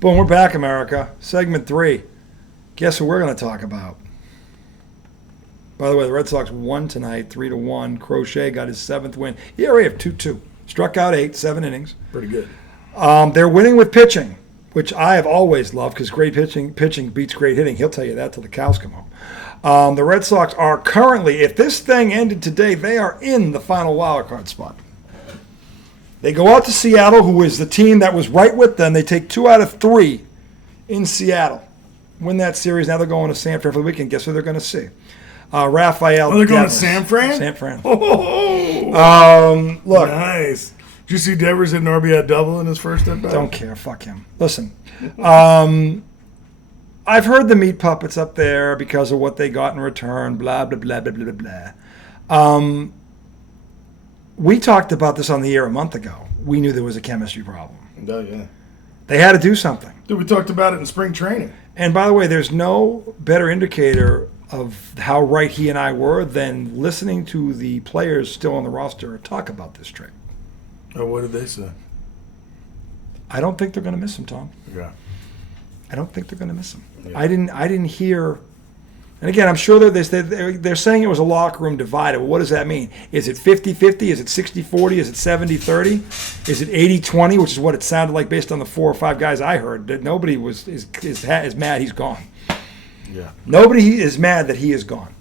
Boom, we're back, America. Segment 3. Guess who we're going to talk about? By the way, the Red Sox won tonight, 3-1. Crochet got his 7th win. ERA of 2.2. Struck out 8, 7 innings. Pretty good. They're winning with pitching, which I have always loved because great pitching beats great hitting. He'll tell you that till the cows come home. The Red Sox are currently, if this thing ended today, they are in the final wild card spot. They go out to Seattle, who is the team that was right with them. They take 2 out of 3 in Seattle. Win that series. Now they're going to San Fran for the weekend. Guess who they're going to see? Rafael. Oh, they're going to Devers. San Fran? San Fran. Oh, Look. nice. Did you see Devers hit an RBI double in his first at bat? Don't care. Fuck him. Listen. I've heard the meat puppets up there because of what they got in return. Blah, blah, blah, blah, blah, blah. We talked about this on the air a month ago. We knew there was a chemistry problem. Oh, yeah. They had to do something. Dude, we talked about it in spring training. And by the way, there's no better indicator of how right he and I were than listening to the players still on the roster talk about this trade. Oh, what did they say? I don't think they're going to miss him, Tom. Yeah. I don't think they're going to miss him. Yeah. I didn't hear. And again, I'm sure they're saying it was a locker room divided. Well, what does that mean? Is it 50-50? Is it 60-40? Is it 70-30? Is it 80-20, which is what it sounded like based on the 4 or 5 guys I heard? That nobody is mad he's gone. Yeah. Nobody is mad that he is gone.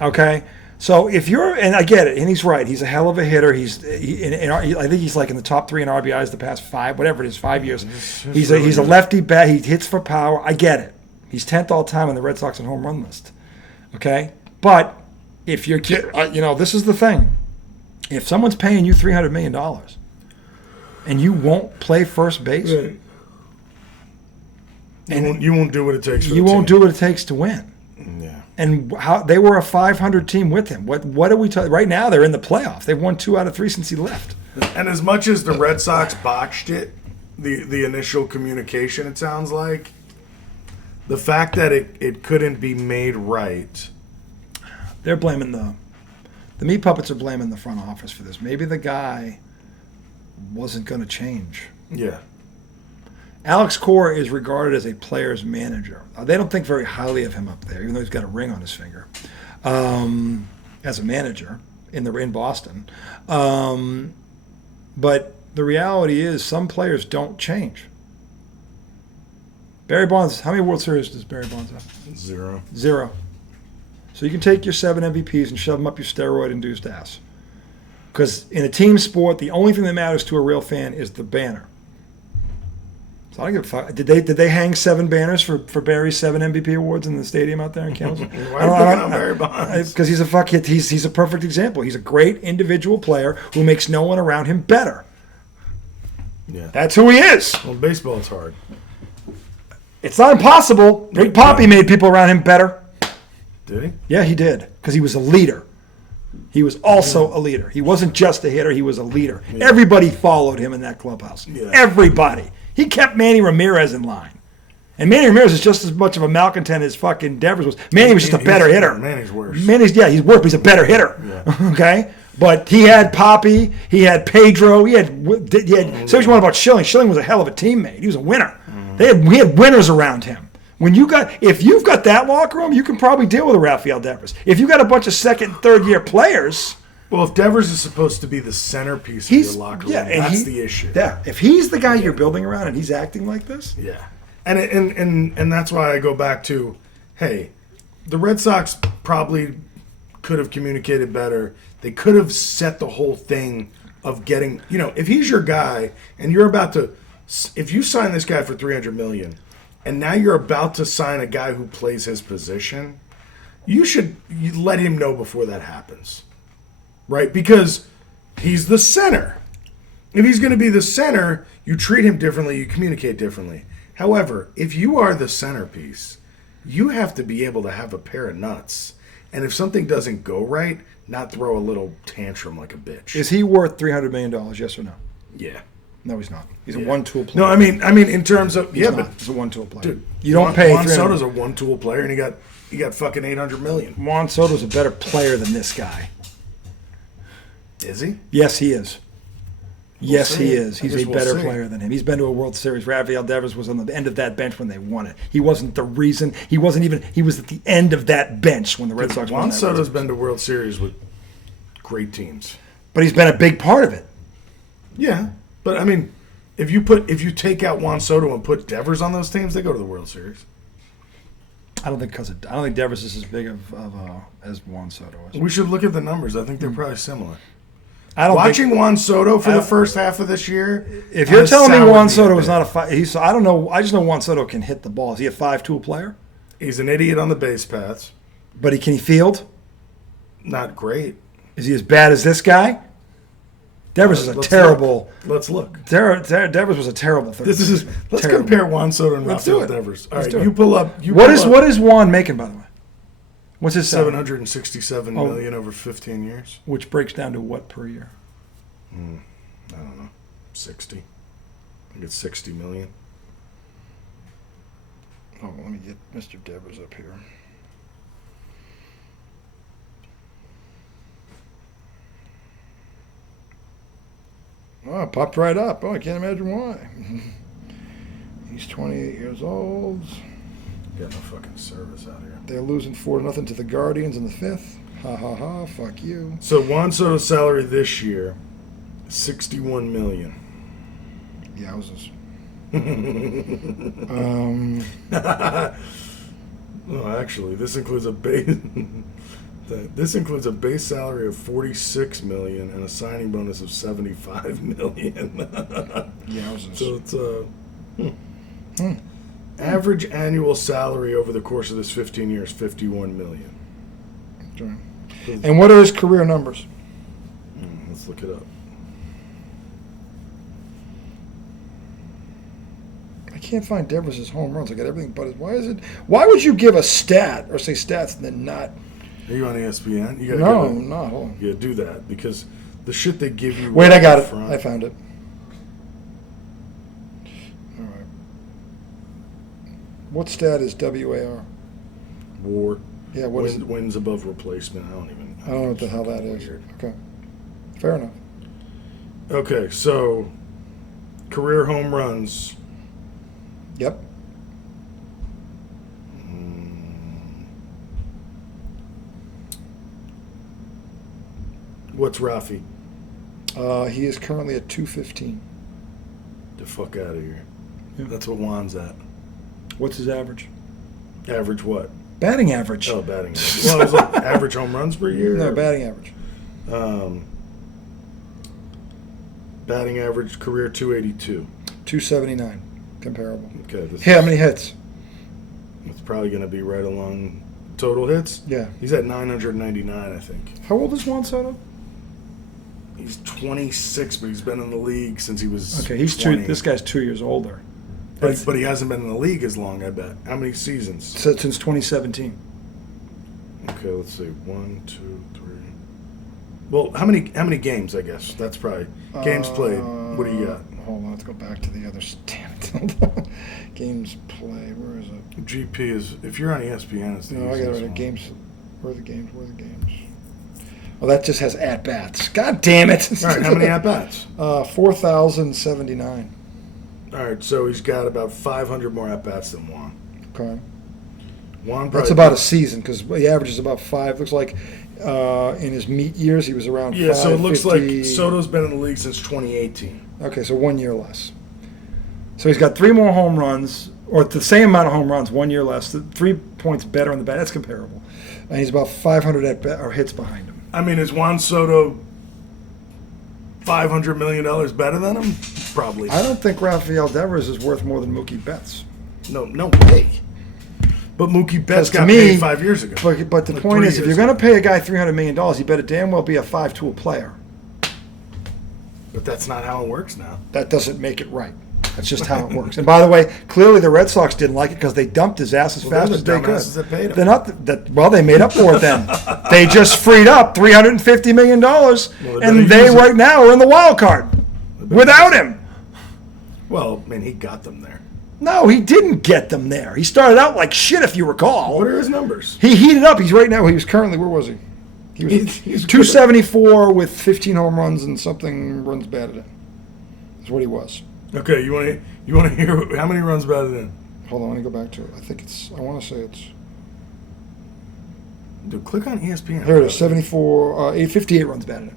Okay? So if you're, and I get it, and he's right. He's a hell of a hitter. I think he's like in the top 3 in RBIs the past 5, whatever it is, 5 years. He's a lefty bat. He hits for power. I get it. He's 10th all time on the Red Sox and home run list. Okay? But if you're, this is the thing. If someone's paying you $300 million and you won't play first base, right. You won't do what it takes. You won't do what it takes to win. Yeah. And how they were a 500 team with him. What are we talking? Right now they're in the playoff. They've won 2 out of 3 since he left. And as much as the Red Sox botched it, the initial communication, it sounds like, the fact that it couldn't be made right. They're blaming the meat puppets are blaming the front office for this. Maybe the guy wasn't going to change. Yeah. Alex Cora is regarded as a player's manager. They don't think very highly of him up there, even though he's got a ring on his finger, as a manager in Boston. But the reality is some players don't change. Barry Bonds, how many World Series does Barry Bonds have? 0. 0. So you can take your 7 MVPs and shove them up your steroid-induced ass. Because in a team sport, the only thing that matters to a real fan is the banner. So I don't give a fuck. Did they hang 7 banners for Barry's 7 MVP awards in the stadium out there in Kansas? Why are you picking on Barry Bonds? Because he's a perfect example. He's a great individual player who makes no one around him better. Yeah. That's who he is. Well, baseball's hard. It's not impossible. Big Papi made people around him better. Did he? Yeah, he did. Because he was a leader. He was also a leader. He wasn't just a hitter. He was a leader. Yeah. Everybody followed him in that clubhouse. Yeah. Everybody. He kept Manny Ramirez in line. And Manny Ramirez is just as much of a malcontent as fucking Devers was. Manny was just a better hitter. Manny's worse. He's worse, but he's a better hitter. Yeah. Okay? But he had Papi. He had Pedro. He had say what you want about Schilling. Schilling was a hell of a teammate. He was a winner. We had winners around him. If you've got that locker room, you can probably deal with a Rafael Devers. If you've got a bunch of 2nd and 3rd year players. Well, if Devers is supposed to be the centerpiece of your locker room, that's the issue. Yeah. If he's the guy you're building around and he's acting like this. Yeah. And that's why I go back to, hey, the Red Sox probably could have communicated better. They could have set the whole thing of getting, if he's your guy and you're about to, if you sign this guy for $300 million and now you're about to sign a guy who plays his position, you let him know before that happens, right? Because he's the center. If he's going to be the center, you treat him differently, you communicate differently. However, if you are the centerpiece, you have to be able to have a pair of nuts. And if something doesn't go right, not throw a little tantrum like a bitch. Is he worth $300 million, yes or no? Yeah. No, he's not. He's a one-tool player. No, I mean, in terms of he's a one-tool player. Dude, you don't pay. Juan Soto's a one-tool player, and he got fucking $800 million. Juan Soto's a better player than this guy. Is he? Yes, he is. Yes, see. he is. I He's guess a we'll better see. player than him. He's been to a World Series. Rafael Devers was on the end of that bench when they won it. He wasn't the reason. He wasn't even. He was at the end of that bench when the Red Sox won Juan that. Soto's been to World Series with great teams. But he's been a big part of it. Yeah, but I mean, if you take out Juan Soto and put Devers on those teams, they go to the World Series. I don't think Devers is as big as Juan Soto is. We should look at the numbers. I think they're probably similar. I don't Watching think, Juan Soto for the first half of this year. if you're telling me soured Juan a Soto is bit. not a five, I don't know. I just know Juan Soto can hit the ball. Is he a 5-tool player? He's an idiot on the base paths. But can he field? Not great. Is he as bad as this guy? Devers is a Let's terrible. Let's look. Devers was a terrible third. Let's Terrible. compare Juan Soto and Let's do Rafael it. Devers. All Let's right, do you it. pull up. What is Juan making, by the way? What's his salary? $767 million over 15 years? Which breaks down to what per year? I don't know. 60. I think it's 60 million. Oh, let me get Mr. Devers up here. Oh, it popped right up. Oh, I can't imagine why. He's 28 years old. Got no fucking service out here. They're losing 4-0 to the Guardians in the 5th. Ha ha ha! Fuck you. So Juan Soto's salary this year, $61 million. Yowzers. No, actually, this includes a base. This includes a base salary of $46 million and a signing bonus of $75 million. Yowzers. So it's average annual salary over the course of this 15 years, $51 million. Okay. And what are his career numbers? Let's look it up. I can't find Devers' home runs. I got everything but his. Why would you give a stat or say stats and then not? Are you on ESPN? You gotta No, give it- I'm not. Hold on. You gotta do that because the shit they give you. Wait, right I got up it. front- I found it. All right. What stat is WAR? WAR. Yeah, what is it? Wins above replacement. I don't know what the hell that is. Okay. Fair enough. Okay, so career home runs. Yep. What's Rafi? He is currently at 215. The fuck out of here. Yeah. That's what Juan's at. What's his average? Average what? Batting average. Oh, batting average. Well, it was like average home runs per year? No, batting average. Batting average career 282. 279. Comparable. Okay, this How many hits? It's probably going to be right along total hits. Yeah. He's at 999, I think. How old is Juan Soto? He's 26, but he's been in the league since he was Okay, he's 20. This guy's 2 years older. But he hasn't been in the league as long, I bet. How many seasons? Since 2017. Okay, let's see. 1, 2, 3. Well, how many games, I guess? That's probably games played. What do you got? Hold on, let's go back to the other stat. Games played. Where is it? GP is, if you're on ESPN, it's the No, I got it easiest right. one. Games. Where are the games? Where are the games? Oh, that just has at bats. God damn it! All right, how many at bats? 4,079. All right, so he's got about 500 more at bats than Juan. Okay. Juan That's probably about a season because he averages about 5. Looks like in his meat years he was around. Yeah, so it looks like 550. Soto's been in the league since 2018. Okay, so 1 year less. So he's got 3 more home runs, or the same amount of home runs, 1 year less. 3 points better on the bat. That's comparable. And he's about 500 or hits behind him. I mean, is Juan Soto $500 million better than him? Probably. I don't think Rafael Devers is worth more than Mookie Betts. No way. But Mookie Betts to got me- paid 5 years ago. But the Like point 3 is, if years you're going to pay a guy $300 million, he better damn well be a 5-tool player. But that's not how it works now. That doesn't make it right. That's just how it works. And by the way, clearly the Red Sox didn't like it because they dumped his ass as Well, fast they're as the they could. dumbasses that paid him. They're not that well. They made up for it then. They just freed up $350 million, and they right now are in the wild card without him. Well, I mean, he got them there. No, he didn't get them there. He started out like shit, if you recall. What are his numbers? He heated up. He's right now. He was currently where was he? He was He's 274 with 15 home runs and something runs batted in. Is what he was. Okay, you want to hear how many runs batted in? Hold on, let me go back to it. I want to say it's... Dude, click on ESPN. Here it is, 58 runs batted in.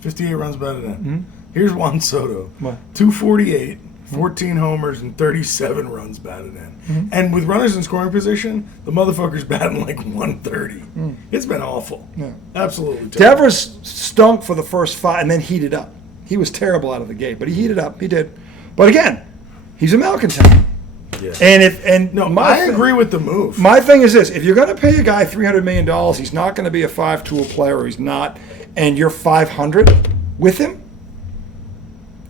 58 runs batted in. Mm-hmm. Here's Juan Soto. What? 248, 14 homers, and 37 runs batted in. Mm-hmm. And with runners in scoring position, the motherfucker's batting like 130. Mm. It's been awful. Yeah. Absolutely terrible. Devers stunk for the first 5 and then heated up. He was terrible out of the gate, but he heated up. He did. But again, he's a malcontent. Yeah. I agree with the move. My thing is this: if you're going to pay a guy $300 million, he's not going to be a 5-tool player. He's not, and you're 500 with him.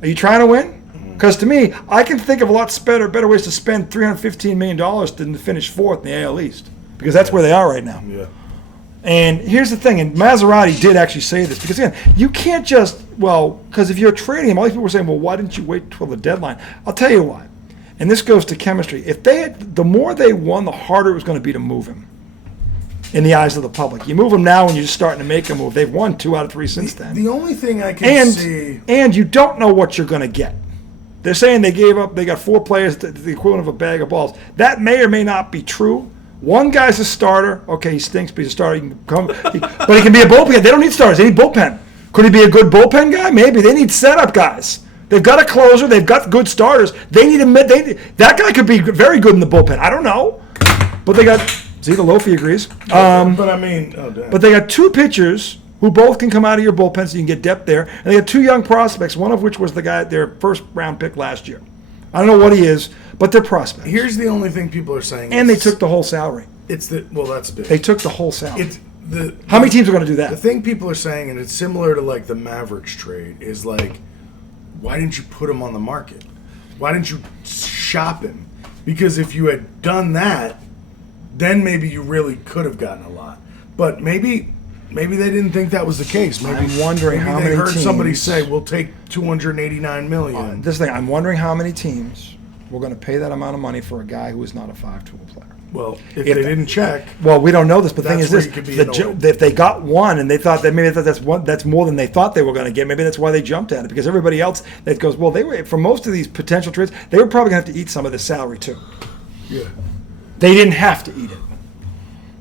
Are you trying to win? Because to me, I can think of a lot better ways to spend $315 million than to finish 4th in the AL East, because that's where they are right now. Yeah. And here's the thing, and Maserati did actually say this, because again, you can't just, because if you're trading him, all these people were saying, well, why didn't you wait till the deadline? I'll tell you why. And this goes to chemistry. The more they won, the harder it was going to be to move him in the eyes of the public. You move him now when you're just starting to make a move. They've won 2 out of 3 since then. The only thing I can see... And you don't know what you're going to get. They're saying they got 4 players, the equivalent of a bag of balls. That may or may not be true. One guy's a starter. Okay, he stinks, but he's a starter. He can come, but he can be a bullpen. They don't need starters. They need bullpen. Could he be a good bullpen guy? Maybe. They need setup guys. They've got a closer. They've got good starters. They need that guy could be very good in the bullpen. I don't know. But they got... See, the Lofi agrees. But they got 2 pitchers who both can come out of your bullpen so you can get depth there. And they got 2 young prospects, one of which was the guy, their first-round pick last year. I don't know what he is, but they're prospects. Here's the only thing people are saying. And they took the whole salary. That's big. They took the whole salary. The How many teams are going to do that? The thing people are saying, and it's similar to like the Mavericks trade, is like, why didn't you put him on the market? Why didn't you shop him? Because if you had done that, then maybe you really could have gotten a lot. But maybe they didn't think that was the case. Maybe, I'm wondering how many they heard teams, somebody say, "We'll take $289 million." This thing, I'm wondering how many teams were going to pay that amount of money for a guy who is not a 5-tool player. Well, if they didn't check. Well, we don't know this, but the thing is that's this: where you could be if they got one and they thought that maybe that's more than they thought they were going to get, maybe that's why they jumped at it. Because everybody else that goes, well, they were for most of these potential trades, they were probably going to have to eat some of the salary too. Yeah. They didn't have to eat it.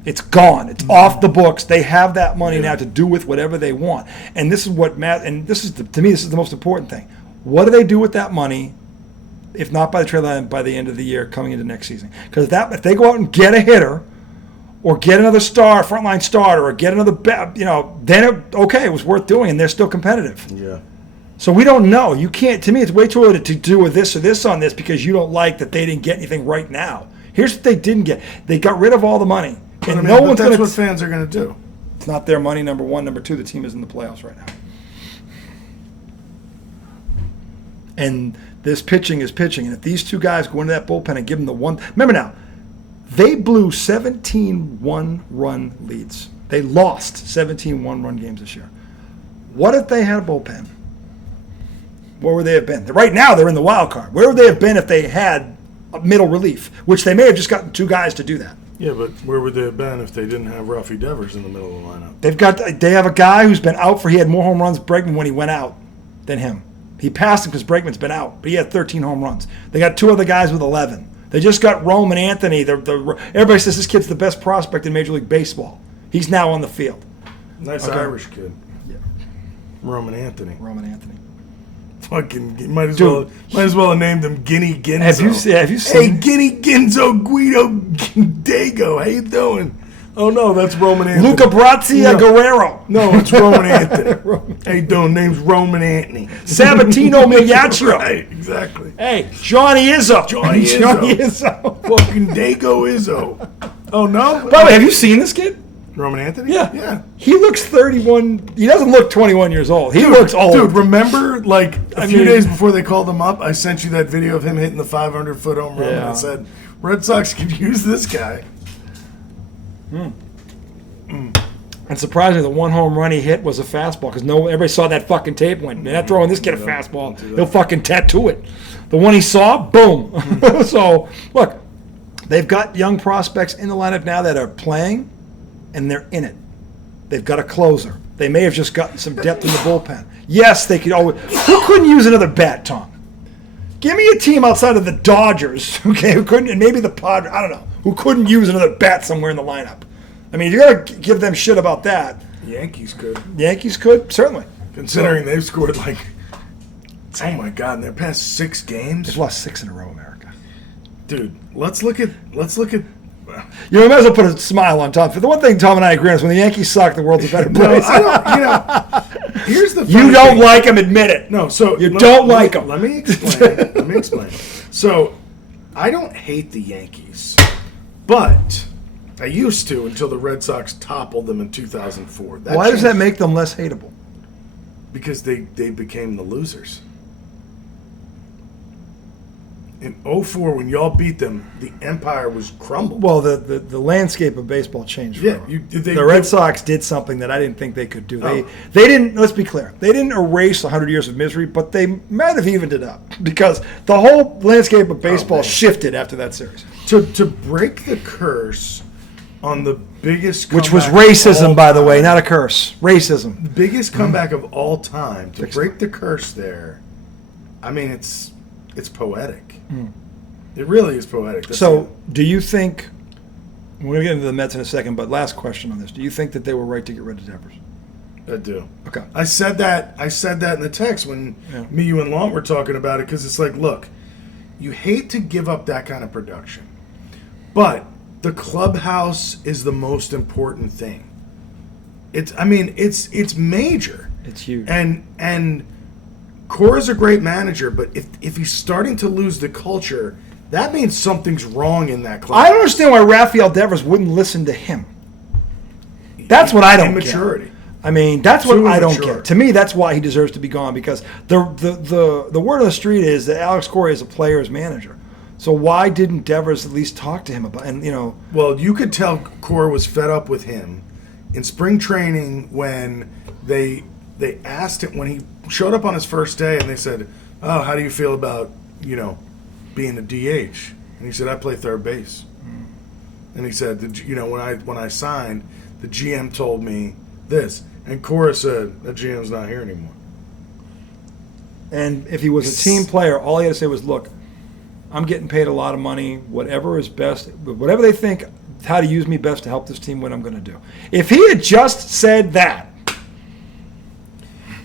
It's gone. It's off the books. They have that money now to do with whatever they want. And this is what to me, this is the most important thing. What do they do with that money, if not by the trade line, by the end of the year, coming into next season? Because if they go out and get a hitter, or get another frontline starter, or get another, then it was worth doing, and they're still competitive. Yeah. So we don't know. You can't. To me, it's way too early to do with this or this on this because you don't like that they didn't get anything right now. Here's what they didn't get. They got rid of all the money. And that's what fans are going to do. It's not their money, number one. Number two, the team is in the playoffs right now. And this pitching is pitching. And if these 2 guys go into that bullpen and give them the one... Remember now, they blew 17 one-run leads. They lost 17 one-run games this year. What if they had a bullpen? Where would they have been? Right now, they're in the wild card. Where would they have been if they had a middle relief? Which they may have just gotten 2 guys to do that. Yeah, but where would they have been if they didn't have Rafi Devers in the middle of the lineup? They have a guy who's been out he had more home runs, Bregman, when he went out than him. He passed him because Bregman's been out, but he had 13 home runs. They got 2 other guys with 11. They just got Roman Anthony. Everybody says this kid's the best prospect in Major League Baseball. He's now on the field. Nice Irish kid. Yeah. Roman Anthony. Fucking might as well have named him Guinea Ginzo. Have you seen? Hey, Guinea Ginzo Guido Dago, how you doing? Oh no, that's Roman Anthony. Luca Brazia Guerrero. No, it's Roman Anthony. How you doing? Name's Roman Anthony. Sabatino Migliaccio. Right, exactly. Hey, Johnny Izzo. Johnny Izzo. Fucking Dago Izzo. Oh no. By the way, have you seen this kid? Roman Anthony? Yeah. He looks 31. He doesn't look 21 years old. He looks old. Dude, remember, like, a few days before they called him up, I sent you that video of him hitting the 500-foot home run, and I said, Red Sox could use this guy. And surprisingly, the one home run he hit was a fastball because everybody saw that fucking tape and went, man, not throwing this kid a fastball. He'll fucking tattoo it. The one he saw, boom. So, look, they've got young prospects in the lineup now that are playing, and they're in it. They've got a closer. They may have just gotten some depth in the bullpen. Yes, they could always. Who couldn't use another bat, Tom? Give me a team outside of the Dodgers, okay, who couldn't, and maybe the Padres, I don't know, who couldn't use another bat somewhere in the lineup. I mean, you got to give them shit about that. Yankees could. Yankees could, certainly. Considering they've scored like, oh my God, in their past 6 games. They've lost 6 in a row, America. Dude, let's look at. You know, I might as well put a smile on Tom. For the one thing Tom and I agree on is when the Yankees suck, the world's a better place. I don't, here's the you don't thing. like them, admit it. No, so you don't like them. Let me explain. So, I don't hate the Yankees, but I used to until the Red Sox toppled them in 2004. Why does that make them less hateable? Because they became the losers. In 2004, when y'all beat them, the empire was crumbled. Well, the landscape of baseball changed forever. The Red Sox did something that I didn't think they could do. They didn't, let's be clear, they didn't erase 100 years of misery, but they might have evened it up because the whole landscape of baseball shifted after that series. To break the curse on the biggest comeback, which was racism, by the way, not a curse. Racism. The biggest comeback of all time, to break the curse there, I mean, it's poetic. It really is poetic. Do you think, we're going to get into the Mets in a second, but last question on this. Do you think that they were right to get rid of Devers? I do. Okay. I said that in the text when me, you, and Launt were talking about it, because it's like, look, you hate to give up that kind of production, but the clubhouse is the most important thing. It's major. It's huge. And Cora's a great manager, but if he's starting to lose the culture, that means something's wrong in that club. I don't understand why Rafael Devers wouldn't listen to him. That's what I don't get. Immaturity. I mean, that's what I don't get. To me, that's why he deserves to be gone, because the word on the street is that Alex Cora is a player's manager. So why didn't Devers at least talk to him about, and you know? Well, you could tell Cora was fed up with him in spring training when they asked him, when he showed up on his first day, and they said, "Oh, how do you feel about, being a DH?" And he said, "I play third base." And he said, when I signed, the GM told me this, and Cora said, "The GM's not here anymore." And if he was a team player, all he had to say was, "Look, I'm getting paid a lot of money. Whatever is best, whatever they think how to use me best to help this team win, I'm going to do." If he had just said that.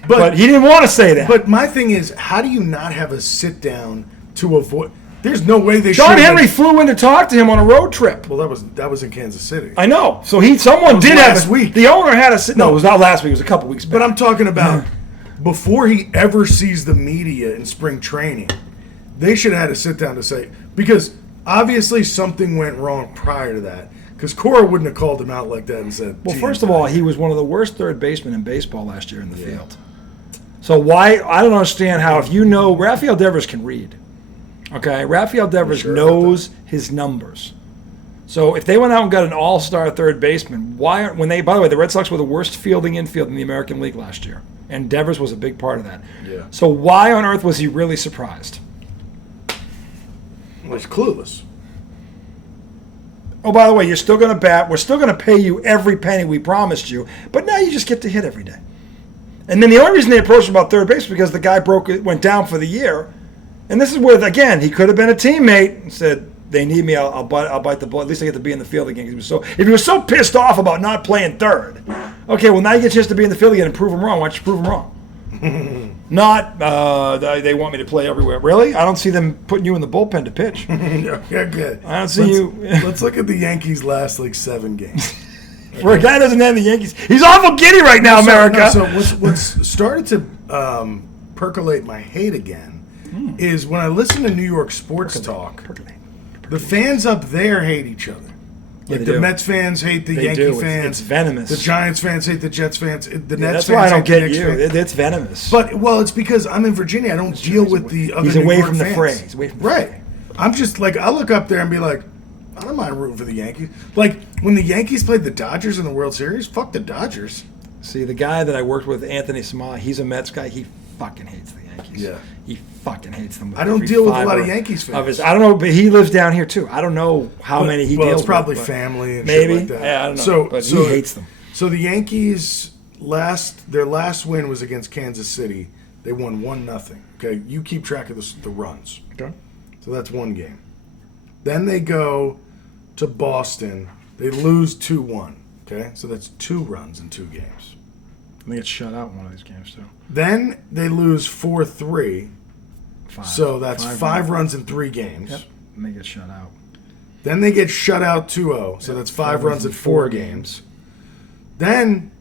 But he didn't want to say that. But my thing is, how do you not have a sit down to avoid? There's no way they. John Henry flew in to talk to him on a road trip. Well, that was in Kansas City. I know. So someone did have last week. The owner had a sit. No, it was not last week. It was a couple weeks back. But I'm talking about before he ever sees the media in spring training. They should have had a sit down to say, because obviously something went wrong prior to that. Because Cora wouldn't have called him out like that and said, well, first of all, he was one of the worst third basemen in baseball last year in the field. So why, I don't understand how, if Rafael Devers can read, okay? Rafael Devers knows his numbers. So if they went out and got an all-star third baseman, by the way, the Red Sox were the worst fielding infield in the American League last year, and Devers was a big part of that. Yeah. So why on earth was he really surprised? Well, he's clueless. Oh, by the way, you're still going to bat. We're still going to pay you every penny we promised you, but now you just get to hit every day. And then the only reason they approached him about third base was because the guy went down for the year. And this is where, again, he could have been a teammate and said, "They need me. I'll bite the bullet. At least I get to be in the field again." If he was so pissed off about not playing third, okay, well now you get a chance to be in the field again and prove him wrong. Why don't you prove him wrong? Not they want me to play everywhere. Really? I don't see them putting you in the bullpen to pitch. Yeah, good. I don't see you. Let's look at the Yankees' last 7 games. For a guy who doesn't have the Yankees, he's awful giddy right now, America. So what's started to percolate my hate again is when I listen to New York sports talk. The fans up there hate each other. Yeah, the Mets fans hate the Yankee fans. It's venomous. The Giants fans hate the Jets fans. The Nets that's fans why I don't hate get the Knicks you. fans. It's venomous. But it's because I'm in Virginia. I don't deal with the other He's New away York from the fans. fray. He's away from the right. fray. I'm just like, I look up there and be like, I don't mind rooting for the Yankees. Like when the Yankees played the Dodgers in the World Series, fuck the Dodgers. See, the guy that I worked with, Anthony Samala, he's a Mets guy. He fucking hates the Yankees. Yeah. He fucking hates them. I don't deal with a lot of Yankees fans. I don't know, but he lives down here too. I don't know how many he deals with. Well, it's probably family and maybe. shit like that. Yeah, I don't know. But he hates them. So the Yankees, their last win was against Kansas City. They won 1-0. Okay, you keep track of the runs. Okay. So that's one game. Then they go to Boston. They lose 2-1. Okay, so that's 2 runs in 2 games. And they get shut out in one of these games too. Then they lose 4-3. 5. So that's 5 runs in 3 games. Yep. And they get shut out. Then they get shut out 2-0. So that's 5 runs in 4 games. Then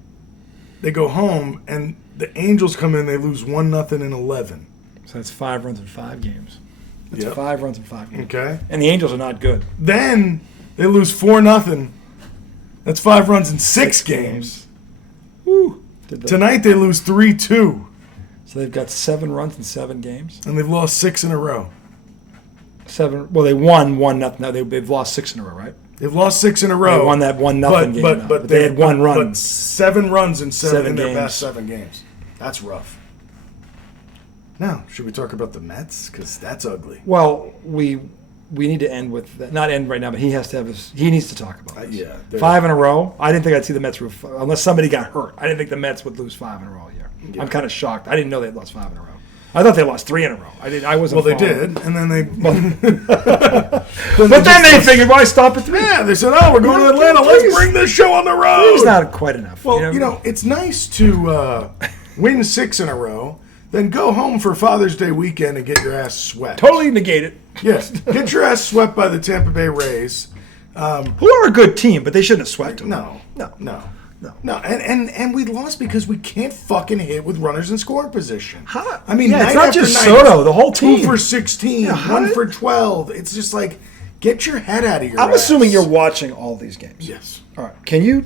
they go home, and the Angels come in. They lose 1-0 in 11. So that's 5 runs in 5 games. That's Yep. 5 runs in 5 games. Okay. And the Angels are not good. Then they lose 4-0. That's 5 runs in 6 games. Woo. Tonight they lose 3-2, So they've got 7 runs in 7 games. and they've lost 6 in a row. 7. Well, they won 1-0. No, they've lost 6 in a row, right? They've lost 6 in a row. They won that 1-0 game. But they had 1 run. But 7 runs in 7 in their games. past 7 games. That's rough. Now, should we talk about the Mets? Because that's ugly. Well, we need to end with that. Not end right now, but he has to have his. He needs to talk about this. Yeah. 5 in a row. I didn't think I'd see the Mets unless somebody got hurt. I didn't think the Mets would lose 5 in a row here. Yeah. I'm kind of shocked. I didn't know they'd lost 5 in a row. I thought they lost 3 in a row. I wasn't. Well, they following. did, and then they. But then they figured, why stop at 3? Yeah, they said, "Oh, we're going to Atlanta. Let's bring this show on the road." It's not quite enough. Well, it's nice to win 6 in a row, then go home for Father's Day weekend and get your ass swept. Totally negate it. Yes, get your ass swept by the Tampa Bay Rays. Who are a good team, but they shouldn't have swept them. No. No. And we lost because we can't fucking hit with runners in scoring position. How? I mean, Yeah, it's night not after just night, Soto, the whole 2 team. for 16, Yeah, how 1 did- for 12. It's just like, get your head out of your I'm ass. assuming you're watching all these games. Yes. All right. Can you,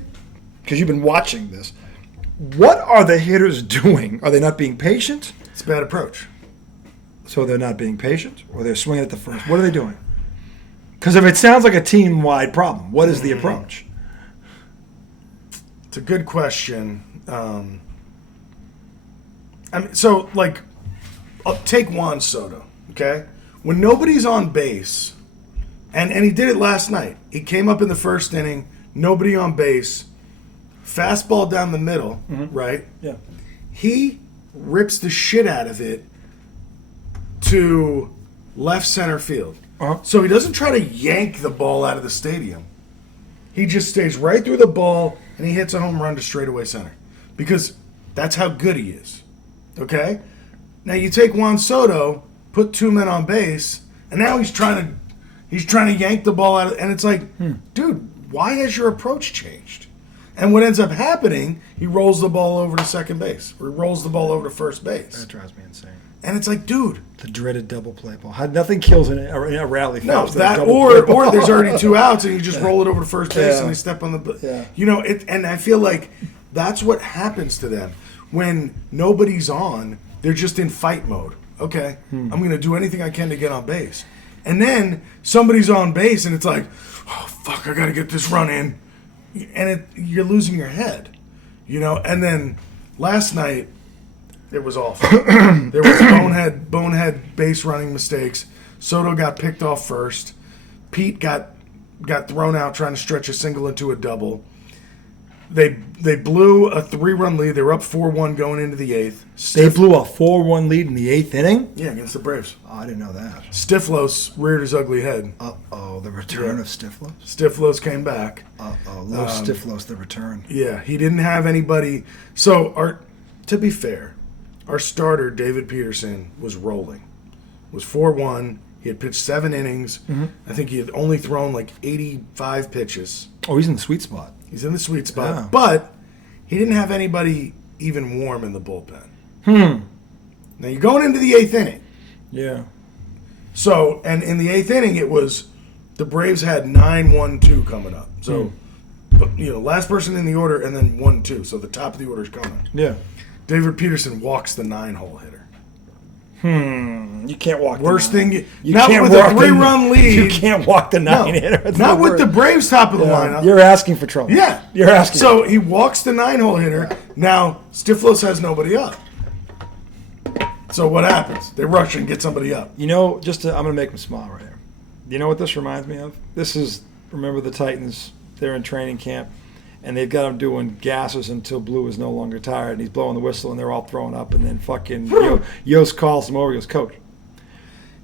because you've been watching this, what are the hitters doing? Are they not being patient? It's a bad approach. So they're not being patient, or they're swinging at the first. What are they doing? Because if it sounds like a team-wide problem, what is the approach? It's a good question. So take Juan Soto, okay? When nobody's on base, and he did it last night. He came up in the first inning, nobody on base, fastball down the middle, right? Yeah. He rips the shit out of it to left center field. Uh-huh. So he doesn't try to yank the ball out of the stadium. He just stays right through the ball, and he hits a home run to straightaway center. Because that's how good he is. Okay? Now you take Juan Soto, put 2 men on base, and now he's trying to yank the ball out of, and it's like, dude, why has your approach changed? And what ends up happening, he rolls the ball over to second base, or he rolls the ball over to first base. That drives me insane. And it's like, dude. The dreaded double play ball. Nothing kills in a rally. No, faster than a that double or play ball. there's already 2 outs and you just roll it over to first base Yeah. and they step on the. Yeah. You know, and I feel like that's what happens to them when nobody's on. They're just in fight mode. Okay, I'm going to do anything I can to get on base, and then somebody's on base and it's like, oh fuck, I got to get this run in, and you're losing your head, you know. And then last night. It was awful. There was bonehead base running mistakes. Soto got picked off first. Pete got thrown out trying to stretch a single into a double. They blew a 3-run lead. They were up 4-1 going into the 8th. They blew a 4-1 lead in the 8th inning? Yeah, against the Braves. Oh, I didn't know that. Stifflos reared his ugly head. Uh-oh, the return of Stifflos? Stifflos came back. Uh-oh, Stifflos, the return. Yeah, he didn't have anybody. So, to be fair, our starter, David Peterson, was rolling. Was 4-1. He had pitched 7 innings. I think he had only thrown like 85 pitches. Oh, he's in the sweet spot. He's in the sweet spot. Yeah. But he didn't have anybody even warm in the bullpen. Now, you're going into the 8th inning. Yeah. So, and in the 8th inning, it was the Braves had 9-1-2 coming up. So, but, last person in the order and then 1-2. So the top of the order is coming. Yeah. David Peterson walks the 9-hole hitter. You can't walk Worst the 9. thing, You not can't with a walk 3-run lead. You can't walk the 9 No, hitter. It's not with word. the Braves top of the lineup. You're asking for trouble. Yeah. You're asking. So he walks the 9-hole hitter. Now, Stifflos has nobody up. So what happens? They rush and get somebody up. I'm going to make him smile right here. You know what this reminds me of? Remember the Titans, they're in training camp, and they've got him doing gases until Blue is no longer tired, and he's blowing the whistle, and they're all throwing up, and then fucking Yost calls him over. He goes, "Coach,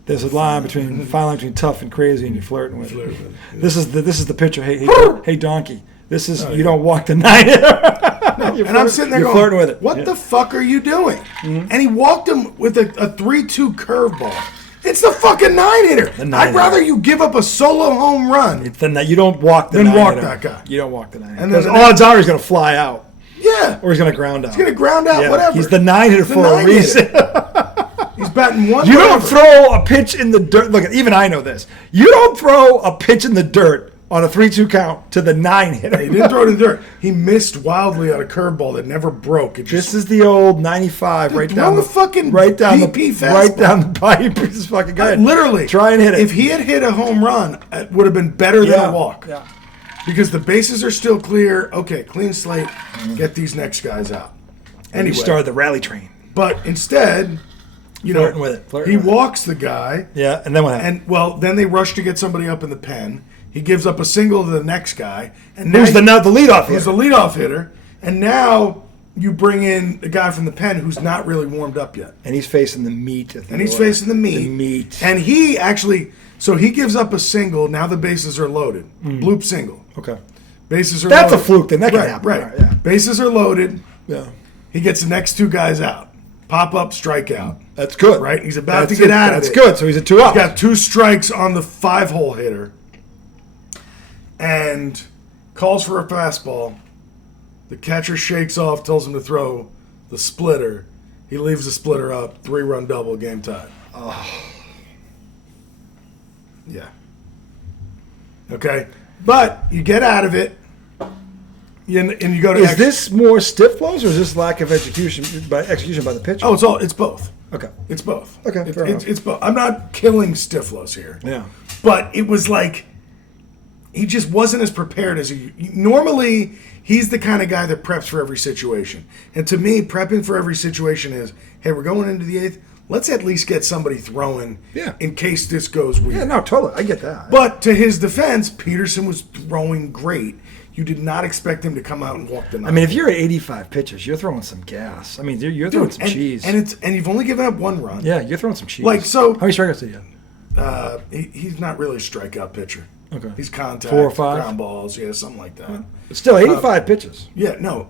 there's a fine line between tough and crazy, and you're flirting with it. This is the picture. Hey, donkey. This is you don't walk the 9 hitter." And I'm sitting there going, flirting with it. What the fuck are you doing? And he walked him with a 3-2 curveball. It's the fucking 9-hitter. I'd rather you give up a solo home run You don't walk the 9 walk hitter. that guy. You don't walk the 9 hitter. And Because then odds are he's going to fly out. Yeah. Or he's going to ground out. He's going to ground out, whatever. He's the 9 hitter for a reason. He's batting one. You don't throw a pitch in the dirt. Look, even I know this. You don't throw a pitch in the dirt on a 3-2 count to the 9 hitter. He didn't throw it in the dirt. He missed wildly on a curveball that never broke. This is the old 95 right down the fucking BP fastball. Right down the pipe. This fucking guy. Literally. Try and hit it. If he had hit a home run, it would have been better than a walk. Yeah. Because the bases are still clear. Okay, clean slate. Get these next guys out. Anyway. You started the rally train. But instead, Flirting with it. he walks the guy. Yeah, and then what happened? And, then they rush to get somebody up in the pen. He gives up a single to the next guy. And Who's the leadoff hitter? Who's the leadoff hitter. And now you bring in the guy from the pen who's not really warmed up yet. And he's facing the meat. And he's facing the meat. The meat. And he actually, so he gives up a single. Now the bases are loaded. Bloop single. Okay. Bases are That's loaded. a fluke thing. That can happen. Right. Right, yeah. Bases are loaded. Yeah. He gets the next 2 guys out. Pop up, strikeout. That's good. Right? He's about to get out of it. That's good. So he's a 2 out. He's got 2 strikes on the 5-hole hitter. And calls for a fastball. The catcher shakes off, tells him to throw the splitter. He leaves the splitter up. 3-run double, game tied. Oh. Yeah. Okay. But you get out of it. And you go to Is this more Stifflos or is this lack of execution by the pitcher? Oh, it's both. Okay. It's both. Okay, fair enough. It's both. I'm not killing Stifflos here. Yeah. But it was like he just wasn't as prepared as he normally. He's the kind of guy that preps for every situation. And to me, prepping for every situation is, hey, we're going into the 8th. Let's at least get somebody throwing in case this goes weird. Yeah, no, totally. I get that. But to his defense, Peterson was throwing great. You did not expect him to come out and walk the 9. I mean, if you're at 85 pitches, you're throwing some gas. I mean, you're throwing some cheese. And you've only given up 1 run. Yeah, you're throwing some cheese. Like, so... How many strikeouts did you have? He's not really a strikeout pitcher. Okay. He's contact, 4 or 5? ground balls, something like that. But still, 85 pitches. Yeah, no.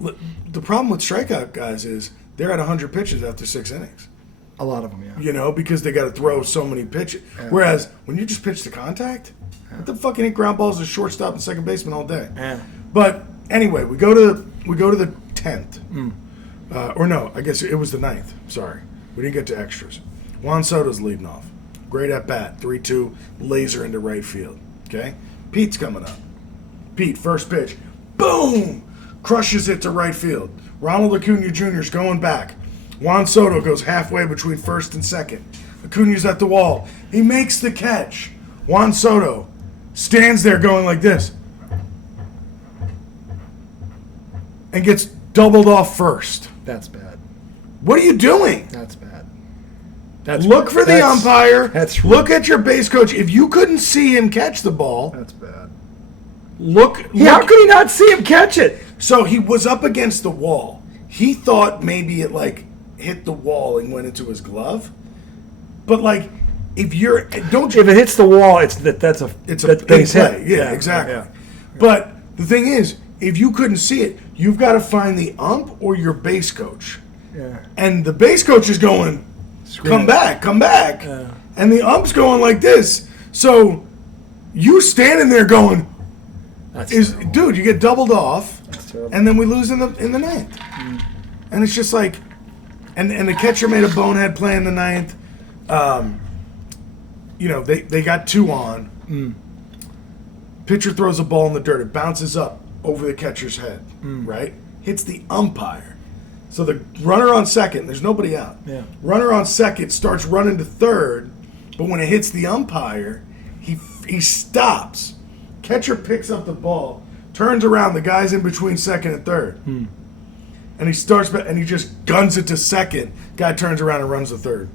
The problem with strikeout guys is they're at 100 pitches after 6 innings. A lot of them, yeah. Because they got to throw so many pitches. Yeah. Whereas when you just pitch to contact, what the fucking hit ground balls to shortstop and second baseman all day. Yeah. But anyway, we go to the 10th. Or no, I guess it was the 9th. Sorry. We didn't get to extras. Juan Soto's leading off. Great at bat. 3-2, laser into right field. Okay? Pete's coming up. Pete, first pitch. Boom! Crushes it to right field. Ronald Acuna Jr.'s going back. Juan Soto goes halfway between first and second. Acuna's at the wall. He makes the catch. Juan Soto stands there going like this. And gets doubled off first. That's bad. What are you doing? That's bad. Look for the umpire. That's look at your base coach. If you couldn't see him catch the ball, that's bad. Look. How could he not see him catch it? So he was up against the wall. He thought maybe it hit the wall and went into his glove. But if it hits the wall, it's a base play. hit. Yeah, exactly. Yeah. But the thing is, if you couldn't see it, you've got to find the ump or your base coach. Yeah. And the base coach is going, come back. Yeah. And the ump's going like this. So you standing there going, dude, you get doubled off. That's terrible. And then we lose in the 9th. And it's just like, and the catcher made a bonehead play in the 9th. They got 2 on. Pitcher throws a ball in the dirt. It bounces up over the catcher's head, right? Hits the umpire. So the runner on second, there's nobody out. Yeah. Runner on second starts running to third, but when it hits the umpire, he stops. Catcher picks up the ball, turns around. The guy's in between second and third. And he starts, and he just guns it to second. Guy turns around and runs to third.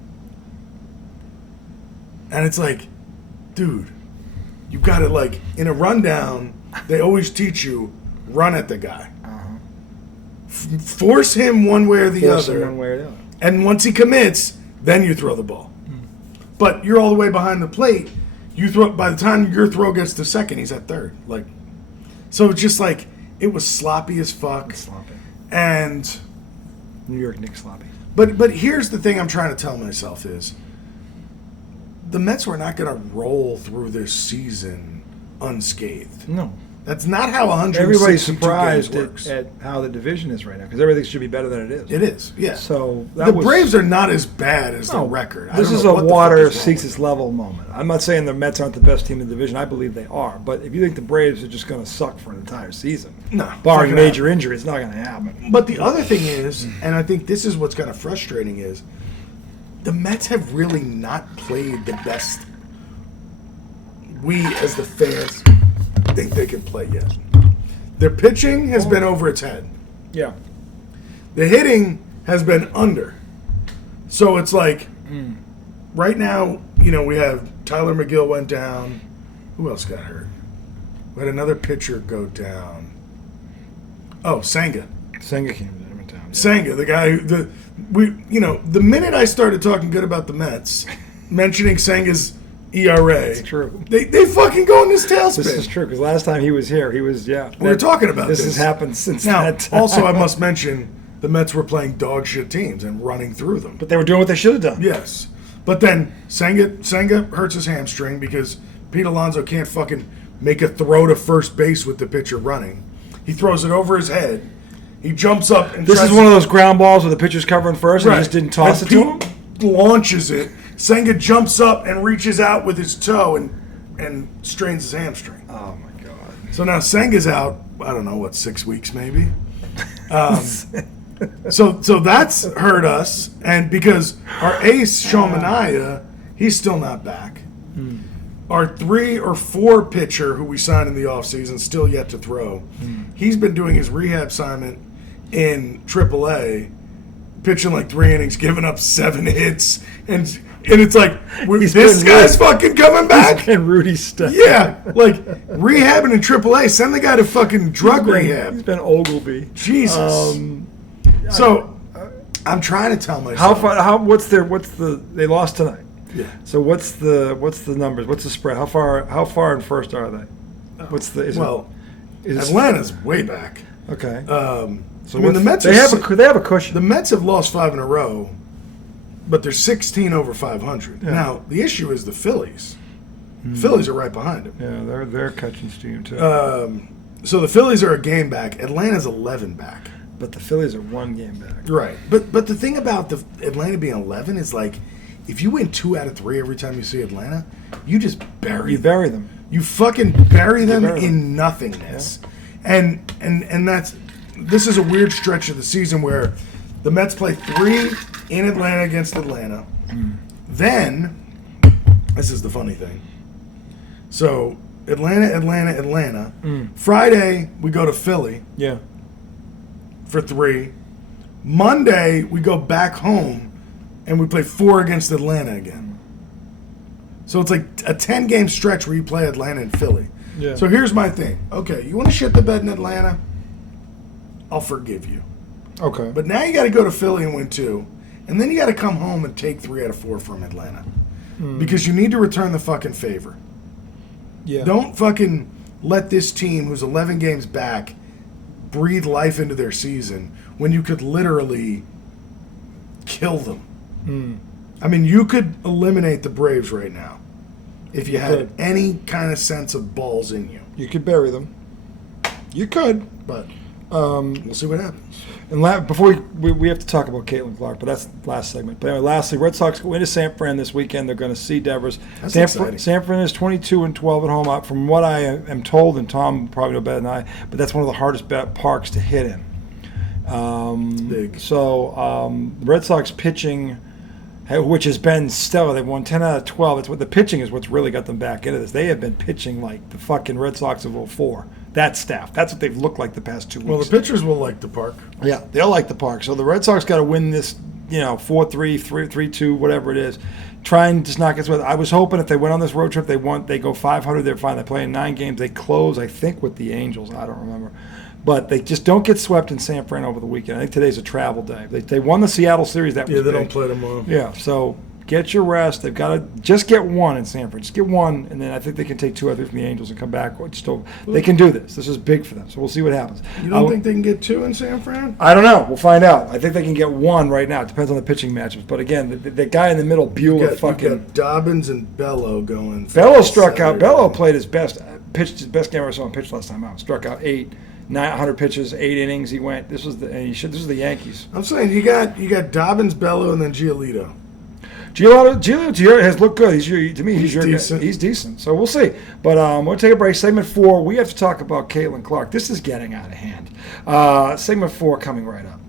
And it's like, dude, you got to in a rundown, they always teach you run at the guy. Force him one way or the other. One way or the other. And once he commits, then you throw the ball. But you're all the way behind the plate. You throw. By the time your throw gets to second, he's at third. Like, so it's just like it was sloppy as fuck. Sloppy. And New York Knicks sloppy. But here's the thing I'm trying to tell myself is the Mets were not going to roll through this season unscathed. No. That's not how 162 Everybody's games surprised works. at how the division is right now because everything should be better than it is. It is, yeah. So the Braves are not as bad as the record. This is a water seeks its level moment. I'm not saying the Mets aren't the best team in the division. I believe they are. But if you think the Braves are just going to suck for an entire season, no, barring major injury, it's not going to happen. But the other thing is, and I think this is what's kind of frustrating, is the Mets have really not played the best we as the fans think they can play yet. Their pitching has been over its head. Yeah. The hitting has been under. So it's like, right now, we have Tyler McGill went down. Who else got hurt? We had another pitcher go down. Oh, Senga. Senga came down. Yeah. Senga, the guy the minute I started talking good about the Mets, mentioning Senga's ERA. It's true. They fucking go in this tailspin. This is true because last time he was here, we were talking about this. This has happened since now, that time. Also, I must mention the Mets were playing dog shit teams and running through them. But they were doing what they should have done. Yes, but then Senga hurts his hamstring because Pete Alonso can't fucking make a throw to first base with the pitcher running. He throws it over his head. He jumps up and this is one of those ground balls where the pitcher's covering first and he just didn't toss it to him. Launches it. Senga jumps up and reaches out with his toe and strains his hamstring. Oh my god! So now Senga's out. I don't know 6 weeks maybe. So that's hurt us, and because our ace Sean Manaea, he's still not back. Our 3 or 4 pitcher who we signed in the offseason still yet to throw. He's been doing his rehab assignment in AAA, pitching like 3 innings, giving up 7 hits, and it's like this guy's fucking coming back. And Rudy's stuff. Yeah, like rehabbing in AAA. Send the guy to fucking drug rehab. He's been Ogilvy. Jesus. So I'm trying to tell myself. They lost tonight. Yeah. So what's the numbers? What's the spread? How far in first are they? Atlanta's way back. Okay. So the Mets they have a cushion. The Mets have lost 5 in a row, but they're 16 over 500. Yeah. Now the issue is the Phillies. The Phillies are right behind them. Yeah, they're catching steam too. So the Phillies are a game back. Atlanta's 11 back. But the Phillies are 1 game back. Right. But the thing about the Atlanta being 11 is like, if you win 2 out of 3 every time you see Atlanta, you just bury them. You fucking bury them in nothingness. Yeah. And this is a weird stretch of the season where the Mets play 3 in Atlanta against Atlanta. Then, this is the funny thing. So, Atlanta. Friday, we go to Philly. Yeah. For 3. Monday, we go back home, and we play 4 against Atlanta again. So it's like a 10-game stretch where you play Atlanta and Philly. Yeah. So here's my thing. Okay, you want to shit the bed in Atlanta? I'll forgive you. Okay. But now you got to go to Philly and win 2, and then you got to come home and take 3 out of 4 from Atlanta. Because you need to return the fucking favor. Yeah. Don't fucking let this team, who's 11 games back, breathe life into their season when you could literally kill them. I mean, you could eliminate the Braves right now if you had any kind of sense of balls in you. You could bury them. You could, but we'll see what happens. And before we have to talk about Caitlin Clark, but that's the last segment. But anyway, lastly, Red Sox go into San Fran this weekend. They're going to see Devers. That's exciting. San Fran is 22-12 at home. From what I am told, and Tom probably know better than I, but that's one of the hardest parks to hit in. Big. So the Red Sox pitching, which has been stellar. They've won 10 out of 12. It's what the pitching is what's really got them back into this. They have been pitching like the fucking Red Sox of 04. That staff. That's what they've looked like the past 2 weeks. Well, the pitchers will like the park. Yeah, they'll like the park. So the Red Sox got to win this, 4-3, 3-2, whatever it is. Try and just knock us with. I was hoping if they went on this road trip, they go 500. They're fine. They play in 9 games. They close, I think, with the Angels. I don't remember. But they just don't get swept in San Fran over the weekend. I think today's a travel day. They won the Seattle series. That was Yeah, they big. don't play tomorrow. Yeah, so get your rest. They've got to just get one in San Fran. Just get one, and then I think they can take 2 or 3 from the Angels and come back. They can do this. This is big for them. So we'll see what happens. You don't think they can get 2 in San Fran? I don't know. We'll find out. I think they can get 1 right now. It depends on the pitching matchups. But again, the guy in the middle, Bueller, You got Dobbins and Bello going. Bello struck out. Bello played his best, pitched his best game I saw him pitch last time out. Struck out 900 pitches, 8 innings. He went. This was the Yankees. I'm saying you got Dobbins, Bello, and then Giolito. Giolito has looked good. He's your decent. guy. He's decent. So we'll see. But we'll take a break. Segment 4, we have to talk about Caitlin Clark. This is getting out of hand. Segment 4 coming right up.